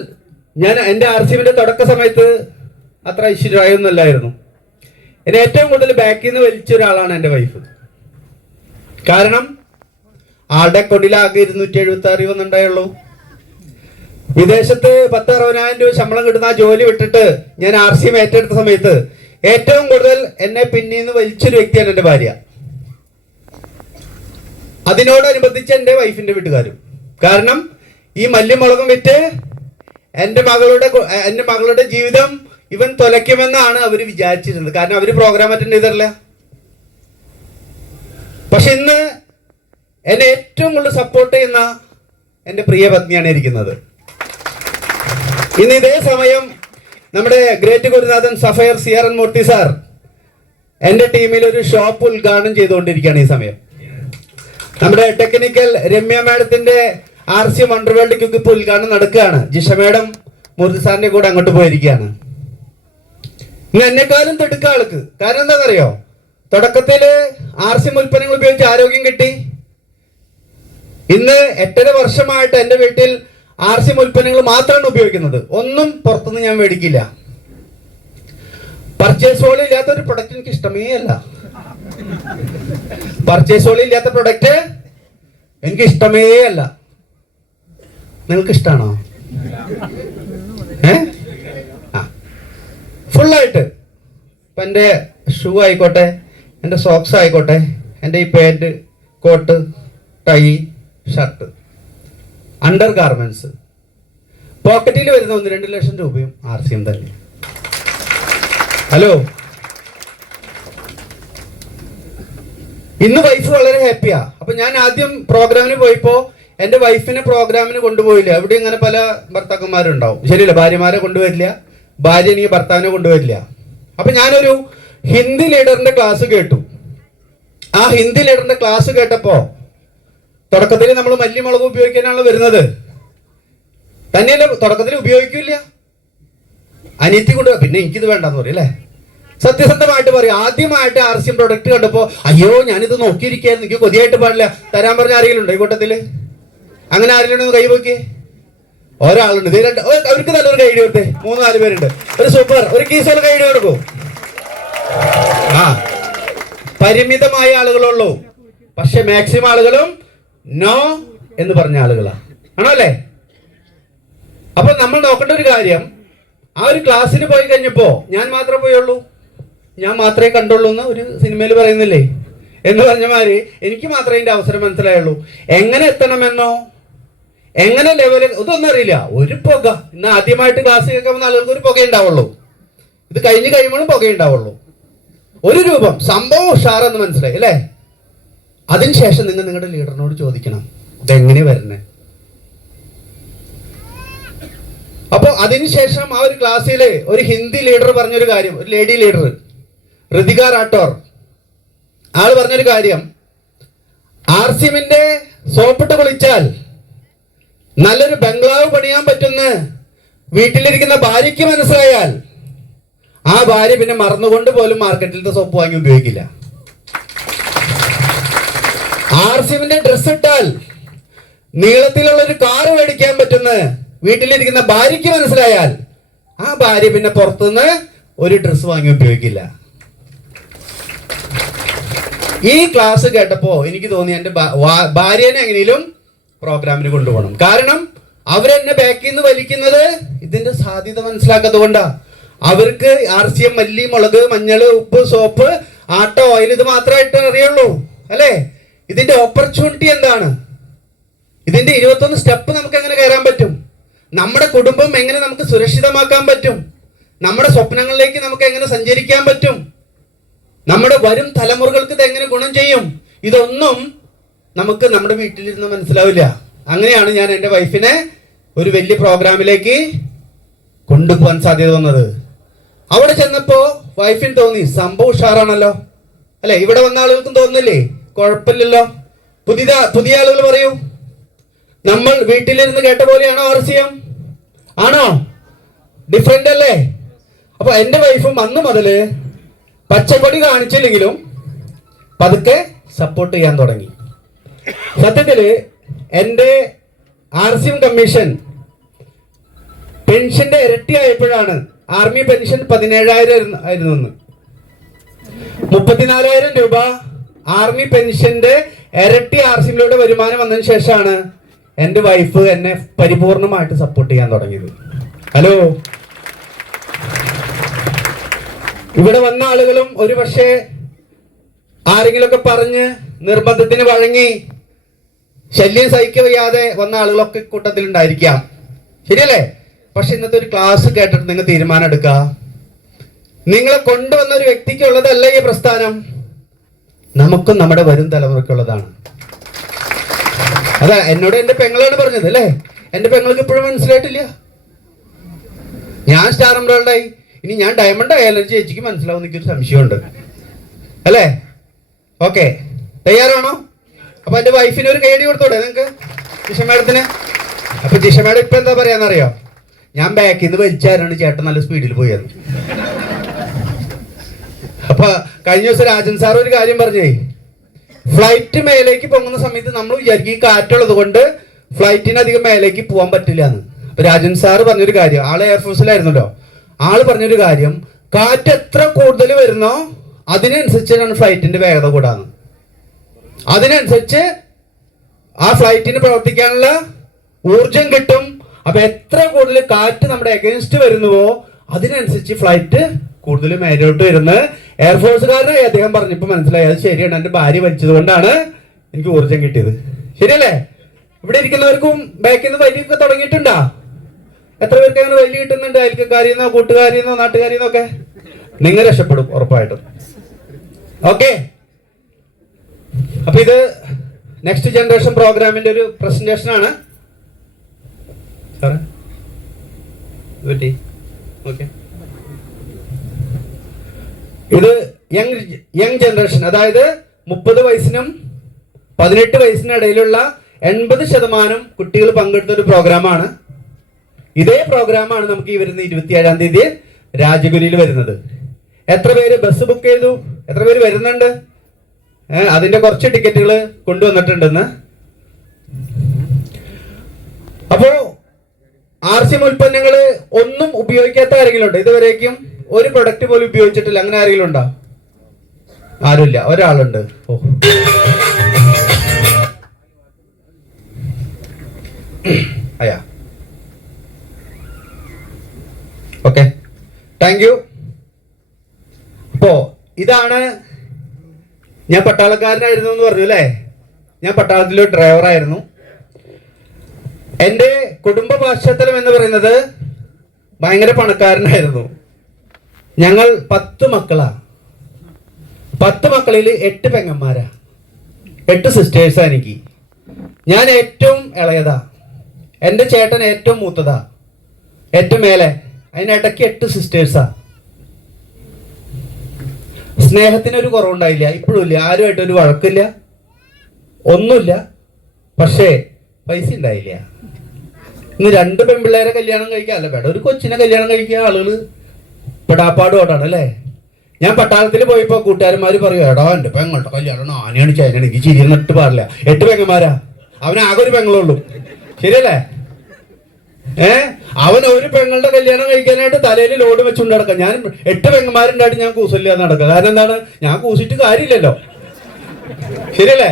ഞാൻ എൻ്റെ RCM തുടക്ക സമയത്ത് അത്ര ഐശ്വര്യമായൊന്നുമല്ലായിരുന്നു. എന്നെ ഏറ്റവും കൂടുതൽ ബാക്കിൽ നിന്ന് വലിച്ച ഒരാളാണ് എൻ്റെ വൈഫ്. കാരണം ആളുടെ അക്കൗണ്ടിലാകെ 276 വന്നുണ്ടായുള്ളൂ. വിദേശത്ത് 10-60,000 രൂപ ശമ്പളം കിട്ടുന്ന ആ ജോലി വിട്ടിട്ട് ഞാൻ RCM ഏറ്റെടുത്ത സമയത്ത് ഏറ്റവും കൂടുതൽ എന്നെ പിന്നീന്ന് വലിച്ചൊരു വ്യക്തിയാണ് എൻ്റെ ഭാര്യ. അതിനോടനുബന്ധിച്ച് എൻ്റെ വൈഫിൻ്റെ വീട്ടുകാരും. കാരണം ഈ മല്ലിമുളകും വിറ്റ് എൻ്റെ മകളുടെ ജീവിതം ഇവൻ തുലയ്ക്കുമെന്നാണ് അവർ വിചാരിച്ചിരുന്നത്. കാരണം അവർ പ്രോഗ്രാം അറ്റൻഡ് ചെയ്തിട്ടില്ല. പക്ഷെ ഇന്ന് എന്നെ ഏറ്റവും കൂടുതൽ സപ്പോർട്ട് ചെയ്യുന്ന എൻ്റെ പ്രിയ പത്നിയാണ് ഇരിക്കുന്നത്. ഇന്ന് ഇതേ സമയം നമ്മുടെ ഗ്രേറ്റ് ഗുരുനാഥൻ സഫയർ CRN മൂർത്തി സാർ എൻ്റെ ടീമിൽ ഒരു ഷോപ്പ് ഉദ്ഘാടനം ചെയ്തുകൊണ്ടിരിക്കുകയാണ് ഈ സമയം. നമ്മുടെ ടെക്നിക്കൽ രമ്യ മാഡത്തിന്റെ RCM അണ്ടർവേൾഡ് ക്യൂക്ക് ഇപ്പോൾ ഉദ്ഘാടനം നടക്കുകയാണ്. ജിഷ മാഡം മൂർത്തി സാറിന്റെ കൂടെ അങ്ങോട്ട് പോയിരിക്കുകയാണ്. ഇന്ന് എന്നെക്കാളും തെടുക്ക ആൾക്ക്. കാരണം എന്താണെന്നറിയോ? തുടക്കത്തില് RCM ഉൽപ്പന്നങ്ങൾ ഉപയോഗിച്ച് ആരോഗ്യം കിട്ടി. ഇന്ന് 8.5 വർഷമായിട്ട് എൻ്റെ വീട്ടിൽ RCM ഉൽപ്പന്നങ്ങൾ മാത്രമാണ് ഉപയോഗിക്കുന്നത്. ഒന്നും പുറത്തുനിന്ന് ഞാൻ മേടിക്കില്ല. പർച്ചേസ് വോളി ഇല്ലാത്ത ഒരു പ്രൊഡക്റ്റ് എനിക്ക് ഇഷ്ടമേ അല്ല. പർച്ചേസ് വോളി ഇല്ലാത്ത പ്രൊഡക്റ്റ് എനിക്ക് ഇഷ്ടമേ അല്ല. നിങ്ങൾക്ക് ഇഷ്ടമാണോ? ഫുള്ളായിട്ട് ഇപ്പം എൻ്റെ ഷൂ ആയിക്കോട്ടെ, എൻ്റെ സോക്സ് ആയിക്കോട്ടെ, എൻ്റെ ഈ pant, coat, tie, shirt, undergarments, പോക്കറ്റിൽ വരുന്ന 1-2 ലക്ഷം രൂപയും RCM തന്നെ. ഹലോ, ഇന്ന് വൈഫ് വളരെ ഹാപ്പിയാ. അപ്പൊ ഞാൻ ആദ്യം പ്രോഗ്രാമിന് പോയപ്പോ എൻ്റെ വൈഫിനെ പ്രോഗ്രാമിന് കൊണ്ടുപോയില്ല. അവിടെ ഇങ്ങനെ പല ഭർത്താക്കന്മാരുണ്ടാവും, ശരിയല്ല? ഭാര്യമാരെ കൊണ്ടുവരില്ല, ഭാര്യ എനിക്ക് ഭർത്താവിനെ കൊണ്ടുവരില്ല. അപ്പൊ ഞാനൊരു ഹിന്ദി ലീഡറിന്റെ ക്ലാസ് കേട്ടു. ആ ഹിന്ദി ലീഡറിന്റെ ക്ലാസ് കേട്ടപ്പോ തുടക്കത്തിൽ നമ്മൾ മല്ലിമുളക് ഉപയോഗിക്കാനാണല്ലോ വരുന്നത്. തന്നെയല്ല, തുടക്കത്തിൽ ഉപയോഗിക്കില്ല, അനിയത്തി കൊണ്ട്, പിന്നെ എനിക്കിത് വേണ്ടെന്ന് പറയും അല്ലേ? സത്യസന്ധമായിട്ട് പറയും. ആദ്യമായിട്ട് RCM പ്രൊഡക്റ്റ് കണ്ടപ്പോ അയ്യോ ഞാനിത് നോക്കിയിരിക്കായിരുന്നു, എനിക്ക് കൊതിയായിട്ട് പാടില്ല. തരാൻ പറഞ്ഞ ആരെങ്കിലും ഉണ്ടോ ഈ കൂട്ടത്തില്? അങ്ങനെ ആരെങ്കിലും ഒന്ന് കൈ നോക്കി? ഒരാളുണ്ട്. അവർക്ക് നല്ലൊരു കൈ കൊടുത്തേ. 3-4 പേരുണ്ട്. ഒരു സൂപ്പർ, ഒരു കീസോട് കൈ കൊടുക്കൂ. പരിമിതമായ ആളുകളുള്ളൂ, പക്ഷെ മാക്സിമം ആളുകളും നോ എന്ന് പറഞ്ഞ ആളുകളാണ്, ആണോ അല്ലേ? അപ്പൊ നമ്മൾ നോക്കേണ്ട ഒരു കാര്യം, ആ ഒരു ക്ലാസ്സിന് പോയി കഴിഞ്ഞപ്പോ ഞാൻ മാത്രമേ പോയുള്ളൂ, ഞാൻ മാത്രമേ കണ്ടുള്ളൂ എന്ന് ഒരു സിനിമയിൽ പറയുന്നില്ലേ? എന്ന് പറഞ്ഞ മാതിരി എനിക്ക് മാത്രമേ ഇതിന്റെ അവസരം മനസ്സിലായുള്ളൂ. എങ്ങനെ എത്തണമെന്നോ എങ്ങനെ ലെവല് ഇതൊന്നും അറിയില്ല. ഒരു പുക, ഇന്ന് ആദ്യമായിട്ട് ക്ലാസ് കേൾക്കുന്ന ആളുകൾക്ക് ഒരു പുക ഉണ്ടാവുള്ളൂ. ഇത് കഴിഞ്ഞ് കഴിയുമ്പോഴും പുക ഉണ്ടാവുള്ളൂ. ഒരു രൂപം സംഭവം ഉഷാറെന്ന് മനസ്സിലായി അല്ലേ? അതിനുശേഷം നിങ്ങൾ നിങ്ങളുടെ ലീഡറിനോട് ചോദിക്കണം ഇതെങ്ങനെ വരണേ. അപ്പൊ അതിനുശേഷം ആ ഒരു ക്ലാസ്സില് ഒരു ഹിന്ദി ലീഡർ പറഞ്ഞൊരു കാര്യം, ഒരു ലേഡി ലീഡർ ഋതിക റാഠോർ, ആള് പറഞ്ഞൊരു കാര്യം, ആർസിഎമ്മിന്റെ സോപ്പിട്ട് കുളിച്ചാൽ നല്ലൊരു ബംഗ്ലാവ് പണിയാൻ പറ്റുന്ന വീട്ടിലിരിക്കുന്ന ഭാര്യയ്ക്ക് മനസ്സിലായാൽ ആ ഭാര്യ പിന്നെ മറന്നുകൊണ്ട് പോലും മാർക്കറ്റിലത്തെ സോപ്പ് വാങ്ങി ഉപയോഗിക്കില്ല. ആർസിഎമ്മിന്റെ ഡ്രസ് ഇട്ടാൽ നീളത്തിലുള്ള ഒരു കാറ് മേടിക്കാൻ പറ്റുന്ന വീട്ടിലിരിക്കുന്ന ഭാര്യയ്ക്ക് മനസ്സിലായാൽ ആ ഭാര്യ പിന്നെ പുറത്തുനിന്ന് ഒരു ഡ്രസ് വാങ്ങി ഉപയോഗിക്കില്ല. ഈ ക്ലാസ് കേട്ടപ്പോ എനിക്ക് തോന്നി എന്റെ ഭാര്യനെ എങ്ങനെയും പ്രോഗ്രാമിന് കൊണ്ടുപോകണം. കാരണം അവരെന്നെ ബാക്കിൽ നിന്ന് വലിക്കുന്നത് ഇതിന്റെ സാധ്യത മനസ്സിലാക്കാത്തത് കൊണ്ടാ. അവർക്ക് ആർസിഎം, മല്ലി, മുളക്, മഞ്ഞള്, ഉപ്പ്, സോപ്പ്, ആട്ട, ഓയിൽ ഇത് മാത്രമായിട്ട് അറിയുള്ളൂ അല്ലേ? ഇതിന്റെ ഓപ്പർച്യൂണിറ്റി എന്താണ്? ഇതിന്റെ 21 സ്റ്റെപ്പ് നമുക്ക് എങ്ങനെ കയറാൻ പറ്റും? നമ്മുടെ കുടുംബം എങ്ങനെ നമുക്ക് സുരക്ഷിതമാക്കാൻ പറ്റും? നമ്മുടെ സ്വപ്നങ്ങളിലേക്ക് നമുക്ക് എങ്ങനെ സഞ്ചരിക്കാൻ പറ്റും? നമ്മുടെ വരും തലമുറകൾക്ക് ഇത് എങ്ങനെ ഗുണം ചെയ്യും? ഇതൊന്നും നമുക്ക് നമ്മുടെ വീട്ടിലിരുന്ന് മനസ്സിലാവില്ല. അങ്ങനെയാണ് ഞാൻ എൻ്റെ വൈഫിനെ ഒരു വലിയ പ്രോഗ്രാമിലേക്ക് കൊണ്ടുപോകാൻ സാധ്യത വന്നത്. അവിടെ ചെന്നപ്പോ വൈഫിന് തോന്നി സംഭവം ഉഷാറാണല്ലോ അല്ലെ? ഇവിടെ വന്ന ആളുകൾക്കും തോന്നുന്നില്ലേ? കുഴപ്പമില്ലല്ലോ. പുതിയ ആളുകൾ പറയൂ, നമ്മൾ വീട്ടിലിരുന്ന് കേട്ട പോലെയാണോ ആർസിഎം? ആണോ? ഡിഫറെന്റ് അല്ലേ? അപ്പൊ എന്റെ വൈഫും അന്ന് മുതല് പച്ചക്കൊടി കാണിച്ചില്ലെങ്കിലും പതുക്കെ സപ്പോർട്ട് ചെയ്യാൻ തുടങ്ങി. സത്യത്തില് എന്റെ ആർസിഎം കമ്മീഷൻ പെൻഷന്റെ ഇരട്ടിയായപ്പോഴാണ്. ആർമി പെൻഷൻ 17,000 ആയിരുന്നു. 34,000 രൂപ ആർമി പെൻഷന്റെ ഇരട്ടി ആർസിഎമ്മിലൂടെ വരുമാനം വന്നതിന് ശേഷമാണ് എന്റെ വൈഫ് എന്നെ പരിപൂർണമായിട്ട് സപ്പോർട്ട് ചെയ്യാൻ തുടങ്ങിയത്. ഹലോ, ഇവിടെ വന്ന ആളുകളും ഒരു പക്ഷേ ആരെങ്കിലുമൊക്കെ പറഞ്ഞ് നിർബന്ധത്തിന് വഴങ്ങി ശല്യം സഹിക്കവയ്യാതെ വന്ന ആളുകളൊക്കെ കൂട്ടത്തിലുണ്ടായിരിക്കാം, ശരിയല്ലേ? പക്ഷെ ഇന്നത്തെ ഒരു ക്ലാസ് കേട്ടിട്ട് നിങ്ങൾ തീരുമാനം എടുക്കുക. നിങ്ങളെ കൊണ്ടുവന്ന ഒരു വ്യക്തിക്കുള്ളതല്ല ഈ പ്രസ്ഥാനം, നമുക്കും നമ്മുടെ വരും തലമുറയ്ക്കുള്ളതാണ്. അതാ എന്നോട് എന്റെ പെങ്ങളാണ് പറഞ്ഞത് അല്ലേ? എന്റെ പെങ്ങൾക്ക് ഇപ്പോഴും മനസ്സിലായിട്ടില്ല. ഞാൻ സ്റ്റാർ എംബ്രോയിഡറി, ഇനി ഞാൻ ഡയമണ്ട് ആയാലും ചേച്ചിക്ക് മനസ്സിലാവും എനിക്കൊരു സംശയമുണ്ട് അല്ലേ? ഓക്കെ, തയ്യാറാണോ? അപ്പൊ എന്റെ വൈഫിന് ഒരു കൈയടി കൊടുത്തോടെ നിങ്ങക്ക്, ജിഷ മാഡത്തിന്? അപ്പൊ ജിഷ മാഡം ഇപ്പൊ എന്താ പറയാന്നറിയോ? ഞാൻ ബാക്കിൽ നിന്ന് വലിച്ചാരാണ് ചേട്ടൻ നല്ല സ്പീഡിൽ പോയത്. അപ്പൊ കഴിഞ്ഞ ദിവസം രാജൻ സാർ ഒരു കാര്യം പറഞ്ഞേ, ഫ്ലൈറ്റ് മേലേക്ക് പൊങ്ങുന്ന സമയത്ത് നമ്മൾ വിചാരിക്കും ഈ കാറ്റുള്ളത് കൊണ്ട് ഫ്ലൈറ്റിന് അധികം മേലേക്ക് പോകാൻ പറ്റില്ല എന്ന്. അപ്പൊ രാജൻ സാർ പറഞ്ഞൊരു കാര്യം, ആള് എയർഫോഴ്സിലായിരുന്നല്ലോ, ആള് പറഞ്ഞൊരു കാര്യം, കാറ്റ് എത്ര കൂടുതൽ വരുന്നോ അതിനനുസരിച്ചാണ് ഫ്ലൈറ്റിന്റെ വേഗത കൂടാന്ന്. അതിനനുസരിച്ച് ആ ഫ്ലൈറ്റിന് പ്രവർത്തിക്കാനുള്ള ഊർജം കിട്ടും. അപ്പൊ എത്ര കൂടുതൽ കാറ്റ് നമ്മുടെ അഗേൻസ്റ്റ് വരുന്നുവോ അതിനനുസരിച്ച് ഫ്ലൈറ്റ് കൂടുതൽ മേലോട്ട് വരുന്നത് എയർഫോഴ്സുകാരനായി അദ്ദേഹം പറഞ്ഞപ്പോ മനസ്സിലായി അത് ശരിയാണ്, എന്റെ ഭാര്യ വലിച്ചത് കൊണ്ടാണ് എനിക്ക് ഊർജം കിട്ടിയത്. ശരിയല്ലേ? ഇവിടെ ഇരിക്കുന്നവർക്കും ബാക്കിൽ നിന്ന് വലിയൊക്കെ തുടങ്ങിയിട്ടുണ്ടാ? എത്ര പേർക്ക് അങ്ങനെ വലിയ കിട്ടുന്നുണ്ട്? അയൽക്കാരിന്നോ കൂട്ടുകാരിന്നോ നാട്ടുകാരിന്നോ ഒക്കെ? നിങ്ങൾ രക്ഷപ്പെടും ഉറപ്പായിട്ടും. ഓക്കെ, അപ്പൊ ഇത് നെക്സ്റ്റ് ജനറേഷൻ പ്രോഗ്രാമിന്റെ ഒരു പ്രസന്റേഷൻ ആണ് സാറേ. ഓക്കെ, ഇത് യങ് ജനറേഷൻ, അതായത് 30 വയസ്സിനും 18 വയസ്സിനും ഇടയിലുള്ള 80% കുട്ടികൾ പങ്കെടുത്ത ഒരു പ്രോഗ്രാമാണ്. ഇതേ പ്രോഗ്രാമാണ് നമുക്ക് ഈ വരുന്ന 27-ാം തീയതി രാജഗുരിയിൽ വരുന്നത്. എത്ര പേര് ബസ് ബുക്ക് ചെയ്തു? എത്ര പേര് വരുന്നുണ്ട്? അതിന്റെ കുറച്ച് ടിക്കറ്റുകൾ കൊണ്ടുവന്നിട്ടുണ്ടെന്ന്. അപ്പോ ആർസിഎം ഉൽപ്പന്നങ്ങൾ ഒന്നും ഉപയോഗിക്കാത്ത ആരെങ്കിലും ഉണ്ടോ? ഇതുവരേക്കും ഒരു പ്രൊഡക്റ്റ് പോലും ഉപയോഗിച്ചിട്ടില്ല, അങ്ങനെ ആരെങ്കിലും ഉണ്ടോ? ആരുമില്ല, ഒരാളുണ്ട്. ഓ, അയ്യാ, ഓക്കെ, താങ്ക് യു. അപ്പോ ഇതാണ് ഞാൻ പട്ടാളക്കാരനായിരുന്നു എന്ന് പറഞ്ഞു അല്ലേ? ഞാൻ പട്ടാളത്തിലൊരു ഡ്രൈവറായിരുന്നു. എൻ്റെ കുടുംബ പശ്ചാത്തലം എന്ന് പറയുന്നത് ഭയങ്കര പണക്കാരനായിരുന്നു. ഞങ്ങൾ 10 മക്കളാ. 10 മക്കളിൽ 8 പെങ്ങന്മാരാ, 8 സിസ്റ്റേഴ്സാ എനിക്ക്. ഞാൻ ഏറ്റവും ഇളയതാ. എൻ്റെ ചേട്ടൻ ഏറ്റവും മൂത്തതാ, ഏറ്റവും മേലെ. അതിനിടയ്ക്ക് 8 സിസ്റ്റേഴ്സാ. സ്നേഹത്തിനൊരു കുറവുണ്ടായില്ല, ഇപ്പോഴും ഇല്ല. ആരുമായിട്ടൊരു വഴക്കില്ല, ഒന്നുമില്ല. പക്ഷേ പൈസ ഉണ്ടായില്ല. ഇന്ന് 2 പെൺപിള്ളേരെ കല്യാണം കഴിക്കുക, അല്ല വേണ്ട ഒരു കൊച്ചിനെ കല്യാണം കഴിക്കുക ആളുകൾ പെടാപ്പാടുകൊണ്ടാണ് അല്ലേ? ഞാൻ പട്ടാളത്തിൽ പോയപ്പോൾ കൂട്ടുകാരന്മാർ പറയും, എടാ എൻ്റെ പെങ്ങളുടെ കല്യാണം ആനയാണ് ചേനയാണ്, എനിക്ക് ചിരി നട്ട് പാടില്ല. 8 പെങ്ങന്മാരാ, അവനാകെ ഒരു പെങ്ങളുള്ളൂ. ശരിയല്ലേ? അവൻ ഒരു പെങ്ങളുടെ കല്യാണം കഴിക്കാനായിട്ട് തലയിൽ ലോഡ് വെച്ചുകൊണ്ട് നടക്കാം. ഞാൻ 8 പെങ്ങന്മാരുണ്ടായിട്ട് ഞാൻ കൂസില്ലാതെ നടക്കുക. കാരണം എന്താണ്? ഞാൻ കൂസിട്ട് കാര്യമില്ലല്ലോ. ശരിയല്ലേ?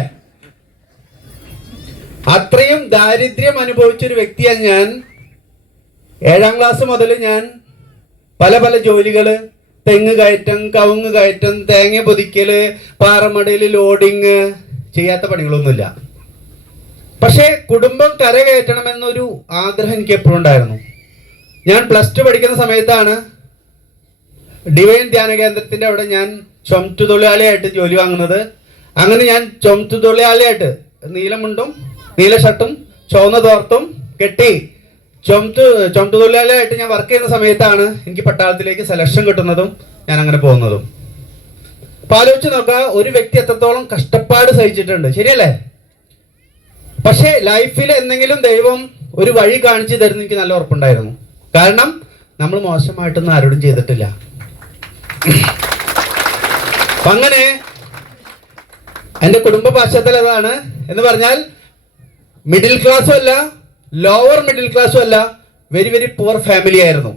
അത്രയും ദാരിദ്ര്യം അനുഭവിച്ചൊരു വ്യക്തിയാണ് ഞാൻ. 7ാം ക്ലാസ് മുതൽ ഞാൻ പല പല ജോലികള്, തെങ്ങ് കയറ്റം, കവുങ്ങ് കയറ്റം, തേങ്ങ പൊതിക്കല്, പാറമടയിൽ ലോഡിങ്, ചെയ്യാത്ത പണികളൊന്നുമില്ല. പക്ഷേ കുടുംബം കരകയറ്റണമെന്നൊരു ആഗ്രഹം എനിക്ക് എപ്പോഴും ഉണ്ടായിരുന്നു. ഞാൻ +2 പഠിക്കുന്ന സമയത്താണ് ഡിവൈൻ ധ്യാന കേന്ദ്രത്തിന്റെ അവിടെ ഞാൻ ചുമട്ടുതൊഴിലാളിയായിട്ട് ജോലി വാങ്ങുന്നത്. അങ്ങനെ ഞാൻ ചുമട്ടുതൊഴിലാളിയായിട്ട് നീലമുണ്ടും നീല ഷർട്ടും ചുവന്ന തോർത്തും കെട്ടി ചുമട്ടുതൊഴിലാളിയായിട്ട് ഞാൻ വർക്ക് ചെയ്യുന്ന സമയത്താണ് എനിക്ക് പട്ടാളത്തിലേക്ക് സെലക്ഷൻ കിട്ടുന്നതും ഞാൻ അങ്ങനെ പോകുന്നതും. അപ്പൊ ആലോചിച്ച് നോക്കുക, ഒരു വ്യക്തി എത്രത്തോളം കഷ്ടപ്പാട് സഹിച്ചിട്ടുണ്ട്. ശരിയല്ലേ? പക്ഷേ ലൈഫിൽ എന്തെങ്കിലും ദൈവം ഒരു വഴി കാണിച്ചു തരുന്ന എനിക്ക് നല്ല ഉറപ്പുണ്ടായിരുന്നു. കാരണം നമ്മൾ മോശമായിട്ടൊന്നും ആരോടും ചെയ്തിട്ടില്ല. അങ്ങനെ എൻ്റെ കുടുംബ പശ്ചാത്തലം അതാണ്. എന്ന് പറഞ്ഞാൽ മിഡിൽ ക്ലാസ്സും അല്ല, ലോവർ മിഡിൽ ക്ലാസ്സും അല്ല, വെരി വെരി പുവർ ഫാമിലി ആയിരുന്നു.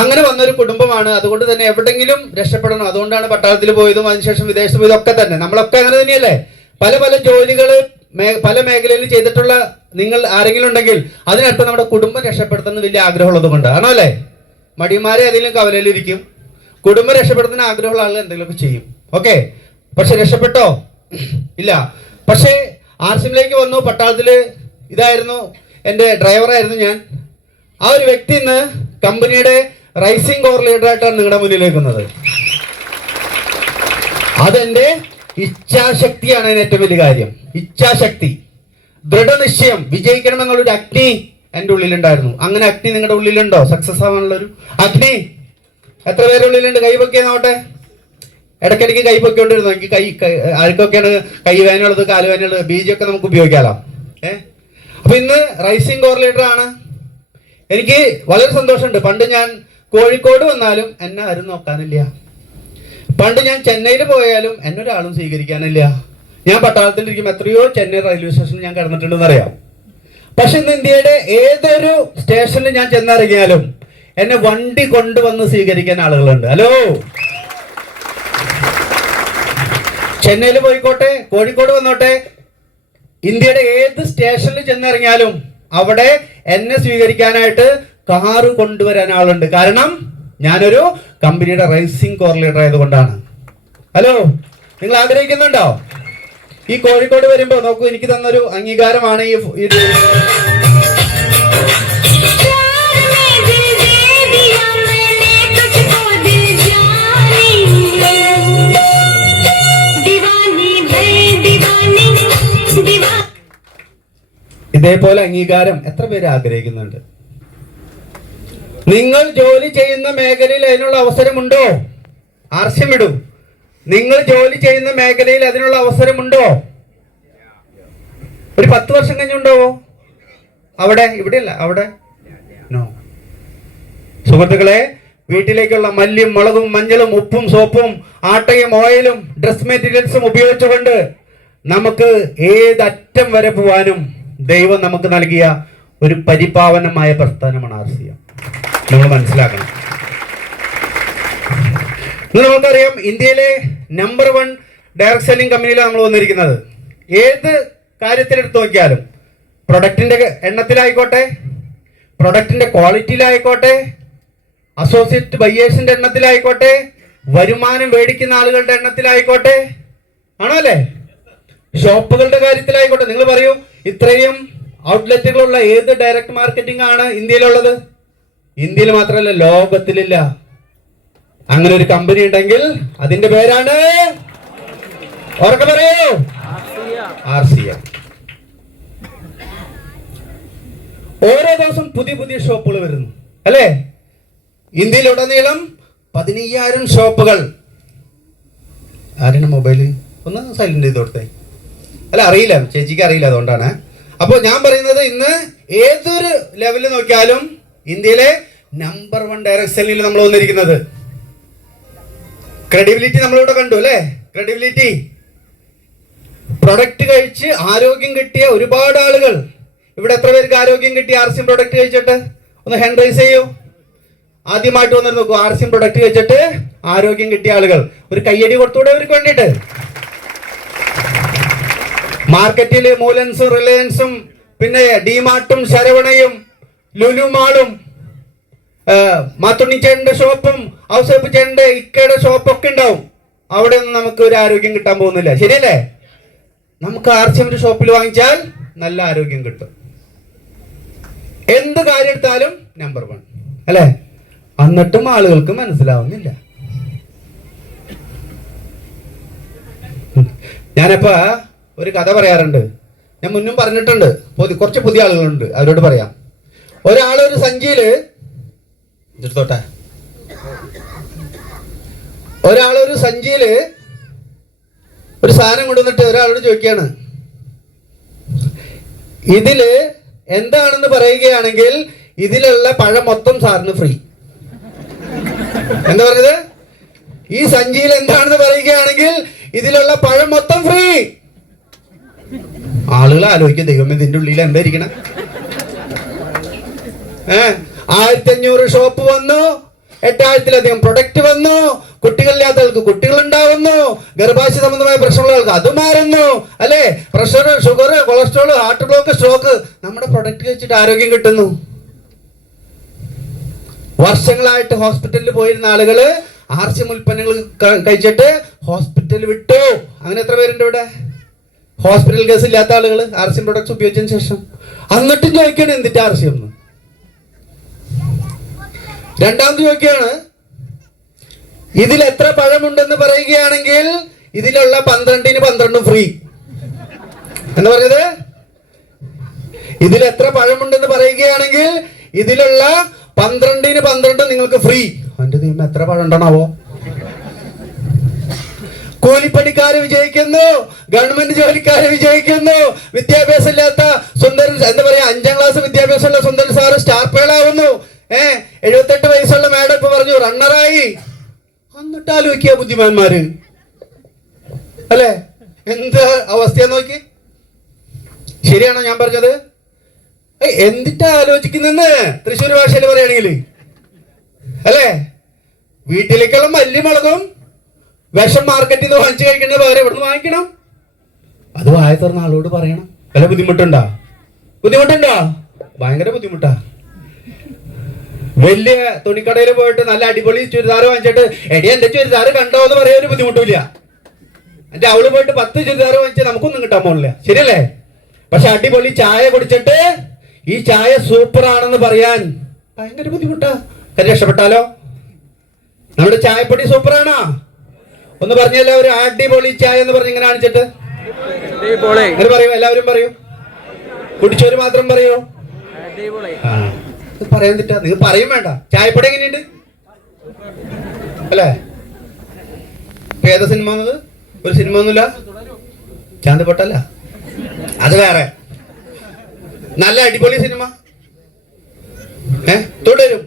അങ്ങനെ വന്നൊരു കുടുംബമാണ്. അതുകൊണ്ട് തന്നെ എവിടെങ്കിലും രക്ഷപ്പെടണം. അതുകൊണ്ടാണ് പട്ടാളത്തിൽ പോയതും അതിനുശേഷം വിദേശത്ത് പോയതും ഒക്കെ തന്നെ. നമ്മളൊക്കെ അങ്ങനെ തന്നെയല്ലേ? പല പല ജോലികൾ പല മേഖലയിൽ ചെയ്തിട്ടുള്ള നിങ്ങൾ ആരെങ്കിലും ഉണ്ടെങ്കിൽ അതിനർത്ഥം നമ്മുടെ കുടുംബം രക്ഷപ്പെടുത്തുന്ന വലിയ ആഗ്രഹമുള്ളത് കൊണ്ട് ആണോ അല്ലേ? മടിയന്മാരെ ഏതെങ്കിലും കവലയിലിരിക്കും, കുടുംബം രക്ഷപ്പെടുത്തുന്ന ആഗ്രഹമുള്ള ആളുകൾ എന്തെങ്കിലുമൊക്കെ ചെയ്യും. ഓക്കെ, പക്ഷെ രക്ഷപ്പെട്ടോ? ഇല്ല. പക്ഷേ ആർസിമിലേക്ക് വന്നു. പട്ടാളത്തിൽ ഇതായിരുന്നു, എൻ്റെ ഡ്രൈവറായിരുന്നു ഞാൻ. ആ ഒരു വ്യക്തി ഇന്ന് കമ്പനിയുടെ റൈസിംഗ് കോർ ലീഡറായിട്ടാണ് നിങ്ങളുടെ മുന്നിലേക്കുന്നത്. അതെന്റെ ഇച്ഛാശക്തിയാണ് അതിന് ഏറ്റവും വലിയ കാര്യം. ഇച്ഛാശക്തി, ദൃഢനിശ്ചയം, വിജയിക്കണമെന്നുള്ളൊരു അഗ്നി എൻ്റെ ഉള്ളിലുണ്ടായിരുന്നു. അങ്ങനെ അഗ്നി നിങ്ങളുടെ ഉള്ളിലുണ്ടോ? സക്സസ് ആവാനുള്ളൊരു അഗ്നി എത്ര പേരുടെ ഉള്ളിലുണ്ട്? കൈ പൊക്കിയാൽ നോട്ടെ. ഇടയ്ക്കിടയ്ക്ക് കൈ പൊക്കിക്കൊണ്ടിരുന്നു. എനിക്ക് ആർക്കൊക്കെയാണ് കൈ വേനുള്ളത്, കാല് വേനുള്ളത്? ബീജൊക്കെ നമുക്ക് ഉപയോഗിക്കാമല്ലോ. അപ്പൊ ഇന്ന് റൈസിംഗ് കോർ ലീഡറാണ്. എനിക്ക് വളരെ സന്തോഷമുണ്ട്. പണ്ട് ഞാൻ കോഴിക്കോട് വന്നാലും എന്നെ ആരും നോക്കാനില്ല. പണ്ട് ഞാൻ ചെന്നൈയിൽ പോയാലും എന്നെ ഒരാളും സ്വീകരിക്കാനില്ല. ഞാൻ പട്ടാളത്തിലിരിക്കുമ്പോൾ എത്രയോ ചെന്നൈ റെയിൽവേ സ്റ്റേഷനിൽ ഞാൻ കിടന്നിട്ടുണ്ടെന്ന് അറിയാം. പക്ഷെ ഇന്ന് ഇന്ത്യയുടെ ഏതൊരു സ്റ്റേഷനിൽ ഞാൻ ചെന്നിറങ്ങിയാലും എന്നെ വണ്ടി കൊണ്ടുവന്ന് സ്വീകരിക്കാൻ ആളുകളുണ്ട്. ഹലോ, ചെന്നൈയിൽ പോയിക്കോട്ടെ, കോഴിക്കോട് വന്നോട്ടെ, ഇന്ത്യയുടെ ഏത് സ്റ്റേഷനിൽ ചെന്നിറങ്ങിയാലും അവിടെ എന്നെ സ്വീകരിക്കാനായിട്ട് കാറ് കൊണ്ടുവരാൻ ആളുണ്ട്. കാരണം ഞാനൊരു കമ്പനിയുടെ റൈസിംഗ് കോർ ലീഡർ ആയതുകൊണ്ടാണ്. ഹലോ, നിങ്ങൾ ആഗ്രഹിക്കുന്നുണ്ടോ? ഈ കോഴിക്കോട് വരുമ്പോ നോക്കൂ, എനിക്ക് തന്നൊരു അംഗീകാരമാണ് ഈ ഇതേപോലെ അംഗീകാരം എത്ര പേര് ആഗ്രഹിക്കുന്നുണ്ട്? നിങ്ങൾ ജോലി ചെയ്യുന്ന മേഖലയിൽ അതിനുള്ള അവസരമുണ്ടോ? ആർസ്യം ഇടും. നിങ്ങൾ ജോലി ചെയ്യുന്ന മേഖലയിൽ അതിനുള്ള അവസരമുണ്ടോ? ഒരു 10 വർഷം കഴിഞ്ഞുണ്ടാവോ? അവിടെ, ഇവിടെയല്ല, അവിടെ നോ. സുഹൃത്തുക്കളെ, വീട്ടിലേക്കുള്ള മല്ലിയും മുളകും മഞ്ഞളും ഉപ്പും സോപ്പും ആട്ടയും ഓയിലും ഡ്രസ് മെറ്റീരിയൽസും ഉപയോഗിച്ചുകൊണ്ട് നമുക്ക് ഏതറ്റം വരെ പോവാനും ദൈവം നമുക്ക് നൽകിയ ഒരു പരിപാവനമായ പ്രസ്ഥാനമാണ് RCM. നമ്മൾ മനസ്സിലാക്കണം. നമുക്കറിയാം, ഇന്ത്യയിലെ നമ്പർ 1 ഡയറക്ട് സെല്ലിംഗ് കമ്പനിയിലാണ് നമ്മൾ വന്നിരിക്കുന്നത്. ഏത് കാര്യത്തിലെടുത്ത് നോക്കിയാലും, പ്രൊഡക്റ്റിന്റെ എണ്ണത്തിലായിക്കോട്ടെ, പ്രൊഡക്റ്റിന്റെ ക്വാളിറ്റിയിലായിക്കോട്ടെ, അസോസിയേറ്റ് ബയ്യേഴ്സിന്റെ എണ്ണത്തിലായിക്കോട്ടെ, വരുമാനം മേടിക്കുന്ന ആളുകളുടെ എണ്ണത്തിലായിക്കോട്ടെ, ആണോ അല്ലേ? ഷോപ്പുകളുടെ കാര്യത്തിലായിക്കോട്ടെ. നിങ്ങൾ പറയൂ, ഇത്രയും ഔട്ട്ലെറ്റുകളുള്ള ഏത് ഡയറക്ട് മാർക്കറ്റിംഗ് ആണ് ഇന്ത്യയിലുള്ളത്? ഇന്ത്യയിൽ മാത്രമല്ല, ലോകത്തിലില്ല. അങ്ങനെ ഒരു കമ്പനി ഉണ്ടെങ്കിൽ അതിന്റെ പേരാണ്, ഉറക്കെ പറയൂ, RCM. ഓരോ ദിവസം പുതിയ പുതിയ ഷോപ്പുകൾ വരുന്നു അല്ലേ? ഇന്ത്യയിലുടനീളം 15,000 ഷോപ്പുകൾ. ആരാണ് മൊബൈല് ഒന്ന് സൈലന്റ് ചെയ്ത് കൊടുത്തേ? അല്ല, അറിയില്ല, ചേച്ചിക്ക് അറിയില്ല, അതുകൊണ്ടാണ്. അപ്പോൾ ഞാൻ പറയുന്നത്, ഇന്ന് ഏതൊരു ലെവലിൽ നോക്കിയാലും ഇന്ത്യയിലെ നമ്പർ 1 ഡയറക്ട് സെല്ലിൽ നമ്മൾ വന്നിരിക്കുന്നത്. ക്രെഡിബിലിറ്റി നമ്മളിവിടെ കണ്ടു അല്ലേ? ക്രെഡിബിലിറ്റി. പ്രൊഡക്റ്റ് കഴിച്ച് ആരോഗ്യം കിട്ടിയ ഒരുപാട് ആളുകൾ. ഇവിടെ എത്ര പേർക്ക് ആരോഗ്യം കിട്ടി RCM പ്രൊഡക്റ്റ് കഴിച്ചിട്ട്? ഒന്ന് ഹാൻഡ് റൈസ് ചെയ്യൂ. ആദ്യമായിട്ട് വന്നിട്ട് നോക്കൂ, RCM പ്രൊഡക്റ്റ് കഴിച്ചിട്ട് ആരോഗ്യം കിട്ടിയ ആളുകൾ. ഒരു കയ്യടി കൊടുത്തൂടെ അവർക്ക് വേണ്ടിയിട്ട്? മാർക്കറ്റിൽ മൂലൻസും റിലയൻസും പിന്നെ ഡിമാർട്ടും ശരവണയും ലുലു മാളും മാത്തുണ്ണിച്ചേട്ടന്റെ ഷോപ്പും ഔസേപ്പ് ചേട്ടന്റെ ഇക്കയുടെ ഷോപ്പൊക്കെ ഉണ്ടാവും. അവിടെ ഒന്നും നമുക്ക് ഒരു ആരോഗ്യം കിട്ടാൻ പോകുന്നില്ല, ശരിയല്ലേ? നമുക്ക് RCM ഷോപ്പിൽ വാങ്ങിച്ചാൽ നല്ല ആരോഗ്യം കിട്ടും. എന്ത് കാര്യം എടുത്താലും നമ്പർ 1 അല്ലേ? എന്നിട്ടും ആളുകൾക്ക് മനസ്സിലാവുന്നില്ല. ഞാനപ്പോ ഒരു കഥ പറയാറുണ്ട്. ഞാൻ മുന്നും പറഞ്ഞിട്ടുണ്ട്. കുറച്ച് പുതിയ ആളുകളുണ്ട്, അവരോട് പറയാം. ഒരാളൊരു സഞ്ചിയില് ഒരാളൊരു സഞ്ചിയില് ഒരു സാധനം കൊണ്ടുവന്നിട്ട് ഒരാളോട് ചോദിക്കുകയാണ്, ഇതില് എന്താണെന്ന് പറയുകയാണെങ്കിൽ ഇതിലുള്ള പഴം മൊത്തം സാറിന് ഫ്രീ. എന്താ പറഞ്ഞത്? ഈ സഞ്ചിയിൽ എന്താണെന്ന് പറയുകയാണെങ്കിൽ ഇതിലുള്ള പഴം മൊത്തം ഫ്രീ. ആളുകൾ ആലോചിക്കും, ദൈവം ഇതിന്റെ ഉള്ളിൽ എന്താ ഇരിക്കണം? 1500 ഷോപ്പ് വന്നു, 8000-ലധികം പ്രൊഡക്റ്റ് വന്നു, കുട്ടികളില്ലാത്തവർക്ക് കുട്ടികൾ ഉണ്ടാവുന്നു, ഗർഭാശയ സംബന്ധമായ പ്രശ്നമുള്ള ആൾക്ക് അത് മാറുന്നു അല്ലെ? Pressure, sugar, cholesterol, heart block, stroke. നമ്മുടെ പ്രൊഡക്റ്റ് കഴിച്ചിട്ട് ആരോഗ്യം കിട്ടുന്നു. വർഷങ്ങളായിട്ട് ഹോസ്പിറ്റലിൽ പോയിരുന്ന ആളുകള് RCM ഉൽപ്പന്നങ്ങൾ കഴിച്ചിട്ട് ഹോസ്പിറ്റൽ വിട്ടു. അങ്ങനെ എത്ര പേരുണ്ട് ഇവിടെ? ഹോസ്പിറ്റൽ കേസ് ഇല്ലാത്ത ആളുകൾ RCM പ്രൊഡക്ട്സ് ഉപയോഗിച്ചതിന് ശേഷം. എന്നിട്ടും ചോദിക്കണം എന്തിട്ട് RCM എന്ന്. രണ്ടാമത് ചോദിക്കുകയാണ്, ഇതിൽ എത്ര പഴമുണ്ടെന്ന് പറയുകയാണെങ്കിൽ ഇതിലുള്ള 12-ന് 12 ഫ്രീ. എന്താ പറഞ്ഞത്? ഇതിൽ എത്ര പഴമുണ്ടെന്ന് പറയുകയാണെങ്കിൽ ഇതിലുള്ള 12-ന് 12 നിങ്ങൾക്ക് ഫ്രീ. അതിന്റെ നിയമം എത്ര പഴം ഉണ്ടണാവോ? കൂലിപ്പണിക്കാര് വിജയിക്കുന്നു, ഗവൺമെന്റ് ജോലിക്കാര് വിജയിക്കുന്നു, വിദ്യാഭ്യാസം ഇല്ലാത്ത സുന്ദരൻ, എന്താ പറയാ, 5ാം ക്ലാസ് വിദ്യാഭ്യാസമുള്ള സുന്ദരൻ സാറ് സ്റ്റാർ പേളാവുന്നു. 78 വയസ്സുള്ള മാഡം ഇപ്പൊ പറഞ്ഞു റണ്ണറായി. എന്നിട്ട് ആലോചിക്കുക ബുദ്ധിമാന്മാര് അല്ലെ? എന്ത് അവസ്ഥയാന്ന് നോക്കി. ശരിയാണോ ഞാൻ പറഞ്ഞത്? എന്തിട്ടാ ആലോചിക്കുന്നെന്ന് തൃശ്ശൂർ ഭാഷയിൽ പറയുകയാണെങ്കിൽ അല്ലേ? വീട്ടിലേക്കുള്ള മല്ലിമുളകും വിഷം മാർക്കറ്റിൽ നിന്ന് വാങ്ങിച്ചു കഴിക്കേണ്ട പകരം എവിടെ നിന്ന് വാങ്ങിക്കണം? അത് വായ തുറന്ന ആളോട് പറയണം. വല്ല ബുദ്ധിമുട്ടുണ്ടോ? ഭയങ്കര ബുദ്ധിമുട്ടാ. വലിയ തുണിക്കടയിൽ പോയിട്ട് നല്ല അടിപൊളി ചുരിദാർ വാങ്ങിച്ചിട്ട് എടി എന്റെ ചുരിദാർ കണ്ടോ എന്ന് പറയാൻ ഒരു ബുദ്ധിമുട്ടില്ല. എന്റെ അവള് പോയിട്ട് 10 ചുരിദാർ വാങ്ങിച്ചാൽ നമുക്കൊന്നും കിട്ടാൻ പോണില്ല, ശരിയല്ലേ? പക്ഷെ അടിപൊളി ചായ കുടിച്ചിട്ട് ഈ ചായ സൂപ്പർ ആണെന്ന് പറയാൻ ഭയങ്കര ബുദ്ധിമുട്ടാ. രക്ഷപ്പെട്ടാലോ? നമ്മുടെ ചായപ്പൊടി സൂപ്പറാണോ ഒന്ന് പറഞ്ഞല്ലോ. ഒരു അടിപൊളി ചായ എന്ന് പറഞ്ഞ് ഇങ്ങനെ കാണിച്ചിട്ട് അങ്ങനെ പറയൂ, എല്ലാവരും പറയൂ. കുടിച്ചവര് മാത്രം പറയൂ. പറയാൻ തെറ്റാ, നിങ്ങൾ പറയും വേണ്ട. ചായപ്പൊടി എങ്ങനെയുണ്ട് അല്ലേ? ഏതാ സിനിമ വന്നത്? ഒരു സിനിമ ഒന്നുമില്ല, ചാന്തപ്പൊട്ടല്ല, അത് വേറെ നല്ല അടിപൊളി സിനിമ. തുടരും.